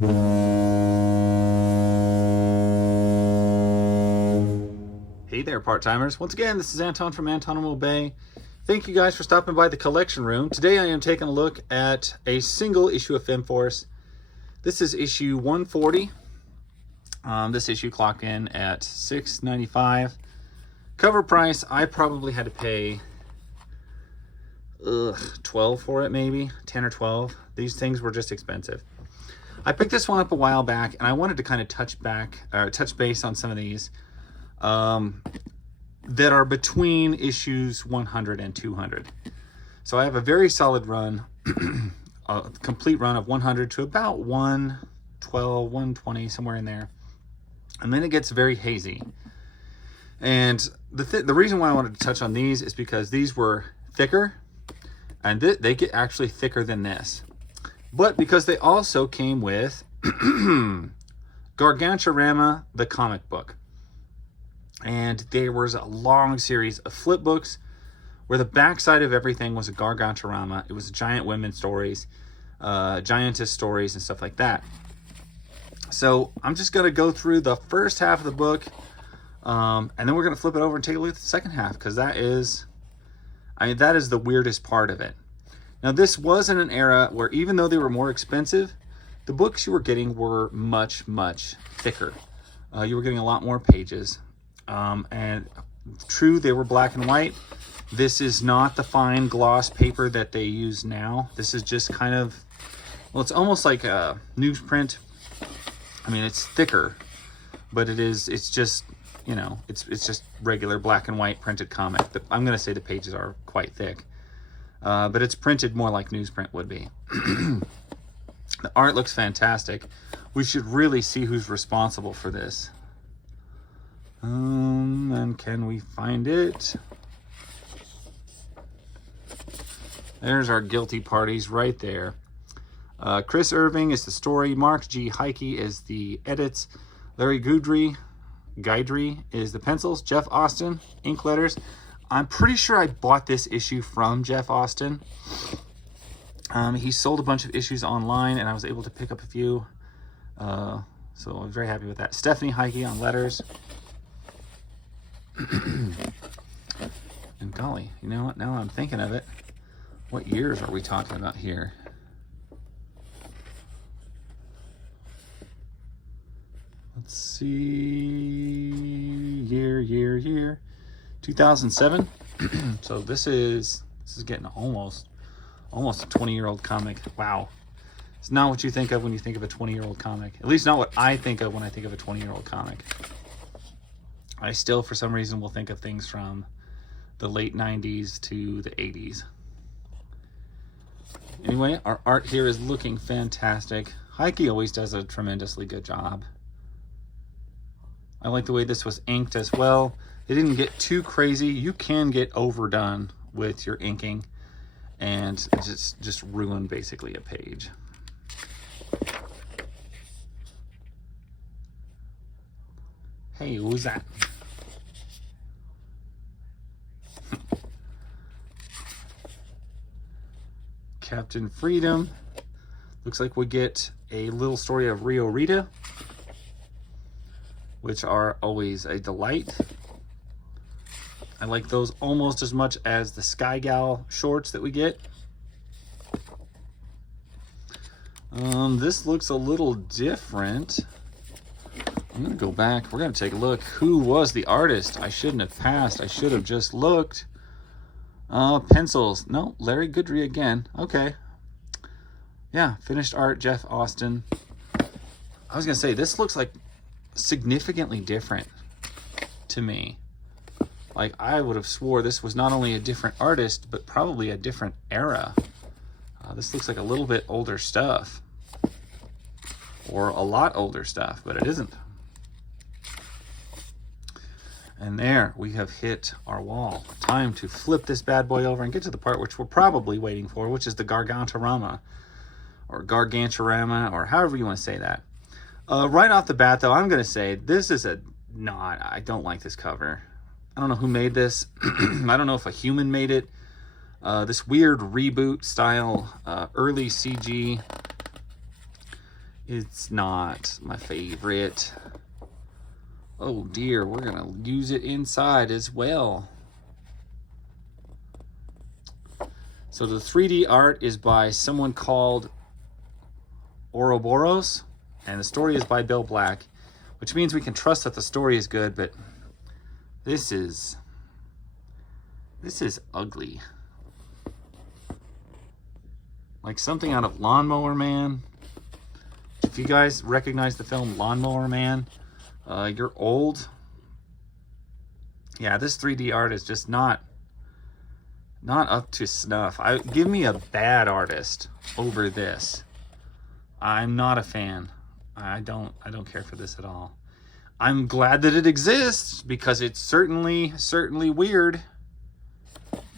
Hey there, part-timers. Once again, this is Anton from Anton Bay. Thank you guys for stopping by the collection room. Today I am taking a look at a single issue of Femforce. This is issue 140. This issue clocked in at $6.95. Cover price, I probably had to pay 12 for it, maybe 10 or 12. These things were just expensive. I picked this one up a while back, and I wanted to kind of touch base on some of these that are between issues 100 and 200. So I have a very solid run, a complete run of 100 to about 112, 120, somewhere in there. And then it gets very hazy. And the reason why I wanted to touch on these is because these were thicker, and they get actually thicker than this. But because they also came with Gargantarama, the comic book. And there was a long series of flip books where the backside of everything was a Gargantarama. It was giant women stories, giantess stories, and stuff like that. So I'm just going to go through the first half of the book, and then we're going to flip it over and take a look at the second half, because that is the weirdest part of it. Now, this was in an era where, even though they were more expensive, the books you were getting were much, much thicker. You were getting a lot more pages. And true, they were black and white. This is not the fine gloss paper that they use now. This is just kind of, well, it's almost like a newsprint. I mean, it's thicker, but it's just, you know, it's just regular black and white printed comic. I'm going to say the pages are quite thick. But it's printed more like newsprint would be. The art looks fantastic. We should really see who's responsible for this. And can we find it? There's our guilty parties right there. Chris Irving is the story. Mark G. Heike is the edits. Larry Guidry is the pencils. Jeff Austin, ink letters. I'm pretty sure I bought this issue from Jeff Austin. He sold a bunch of issues online, and I was able to pick up a few. So I'm very happy with that. Stephanie Heike on letters. And golly, you know what? Now I'm thinking of it. What years are we talking about here? Let's see. Year. 2007. So this is getting almost a 20-year-old comic. Wow. It's not what you think of when you think of a 20-year-old comic. At least not what I think of when I think of a 20-year-old comic. I still, for some reason, will think of things from the late 90s to the 80s. Anyway, our art here is looking fantastic. Heike always does a tremendously good job. I like the way this was inked as well. It didn't get too crazy. You can get overdone with your inking and just ruin basically a page. Hey, who's that? Captain Freedom. Looks like we get a little story of Rio Rita, which are always a delight. I like those almost as much as the Sky Gal shorts that we get. This looks a little different. I'm going to go back. We're going to take a look. Who was the artist? I shouldn't have passed. I should have just looked. Pencils. No, Larry Guidry again. Okay. Yeah, finished art, Jeff Austin. I was going to say, this looks like significantly different to me. Like, I would have swore this was not only a different artist, but probably a different era. This looks like a little bit older stuff. Or a lot older stuff, but it isn't. And there, we have hit our wall. Time to flip this bad boy over and get to the part which we're probably waiting for, which is the Gargantarama, or however you want to say that. Right off the bat, though, I'm going to say this is I don't like this cover. I don't know who made this. I don't know if a human made it. This weird reboot style, early CG It's not my favorite. Oh dear, we're gonna use it inside as well. So the 3D art is by someone called Ouroboros, and the story is by Bill Black, which means we can trust that the story is good, but this is ugly. Like something out of Lawnmower Man. If you guys recognize the film Lawnmower Man, you're old. Yeah, this 3D art is just not up to snuff. Give me a bad artist over this. I'm not a fan. I don't care for this at all. I'm glad that it exists because it's certainly weird.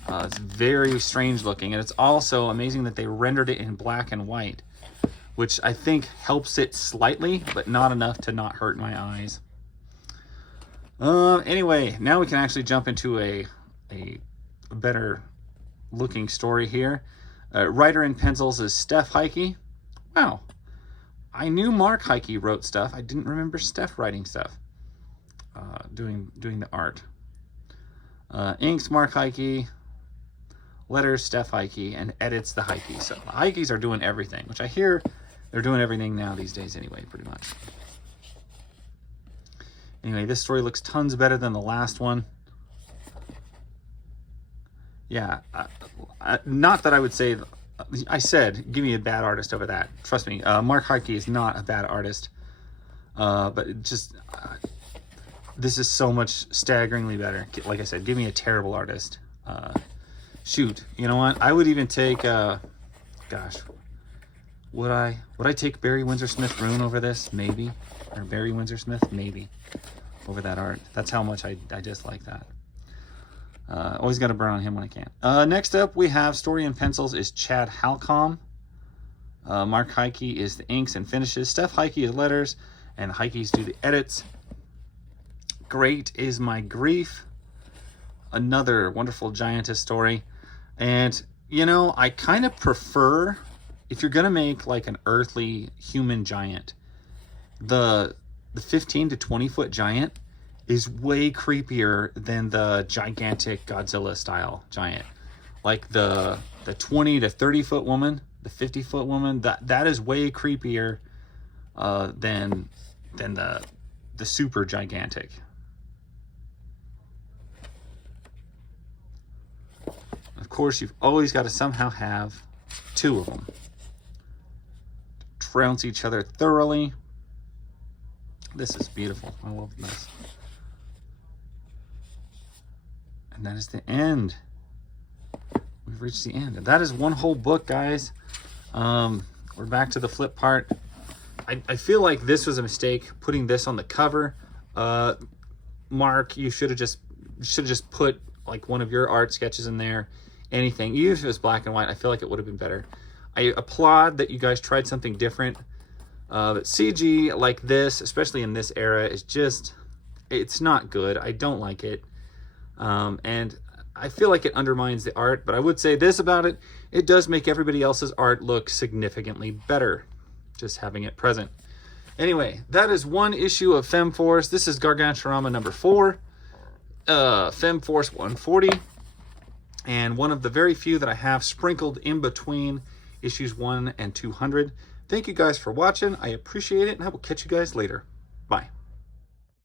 It's very strange looking, and it's also amazing that they rendered it in black and white, which I think helps it slightly, but not enough to not hurt my eyes. Anyway, now we can actually jump into a better looking story here. Writer in pencils is Steph Heike. Wow, I knew Mark Heike wrote stuff. I didn't remember Steph writing stuff. Doing the art. Inks Mark Heike. Letters Steph Heike, and edits the Heike. So the Heikes are doing everything, which I hear they're doing everything now these days anyway, pretty much. Anyway, this story looks tons better than the last one. Yeah, not that I would say, I said, give me a bad artist over that. Trust me, Mark Heike is not a bad artist, but it just, this is so much staggeringly better. Like I said, give me a terrible artist. Shoot, you know what? I would even take, gosh, would I take Barry Windsor Smith Rune over this? Maybe. Or Barry Windsor Smith? Maybe. Over that art. That's how much I dislike that. Always got to burn on him when I can. Next up, we have story in pencils is Chad Halcom. Mark Heike is the inks and finishes. Steph Heike is letters, and Heikes do the edits. Great is My Grief. Another wonderful giantess story. And, you know, I kind of prefer, if you're going to make like an earthly human giant, the 15 to 20 foot giant is way creepier than the gigantic Godzilla style giant. Like the 20 to 30 foot woman, the 50 foot woman, that is way creepier than the super gigantic. Of course, you've always got to somehow have two of them to trounce each other thoroughly. This is beautiful. I love this. And that is the end. We've reached the end. And that is one whole book, guys. We're back to the flip part. I feel like this was a mistake, putting this on the cover. Mark, you should have just put like one of your art sketches in there. Anything, even if it was black and white, I feel like it would have been better. I applaud that you guys tried something different. But CG like this, especially in this era, is just, it's not good. I don't like it. And I feel like it undermines the art, but I would say this about it. It does make everybody else's art look significantly better, just having it present. Anyway, that is one issue of Femforce. This is Gargantarama number 4, Femforce 140. And one of the very few that I have sprinkled in between issues 1 and 200. Thank you guys for watching. I appreciate it, and I will catch you guys later. Bye.